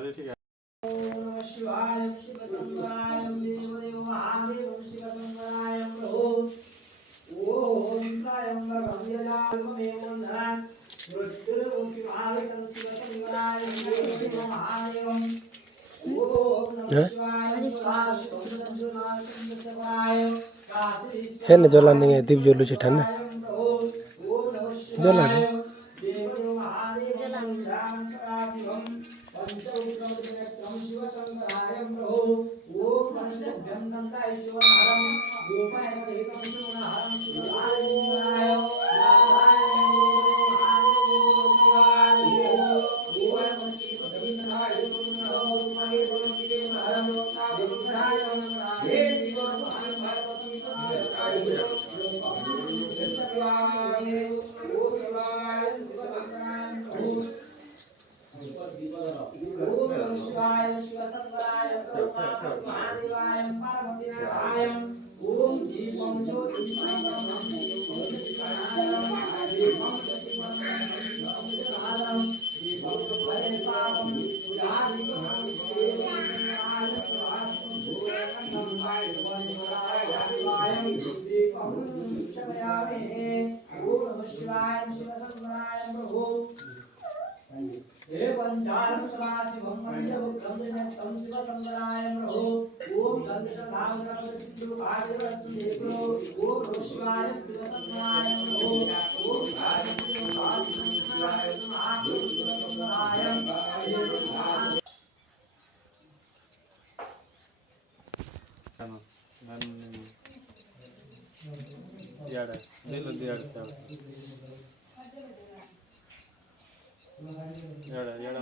ठीक है। शिवाय शिवशंकराय देवदेव महादेव शिवशंकराय प्रभो ओम त्र्यंबकं यजामहे धनान् मृत्युर्मुक्ति महावितं शिवशंकराय देवदेव महादेवम् ओम नमः शिवाय शिवाय है ना जला नहीं है दीप जोलू चिठा ना जला रे देवदेव महादेवं ध्यान शिवशंकराय प्रभो ओम पंचभ्यं दन्ताय शिवहरं गोपाय सहितं शिवहरं शिवाय एड़ा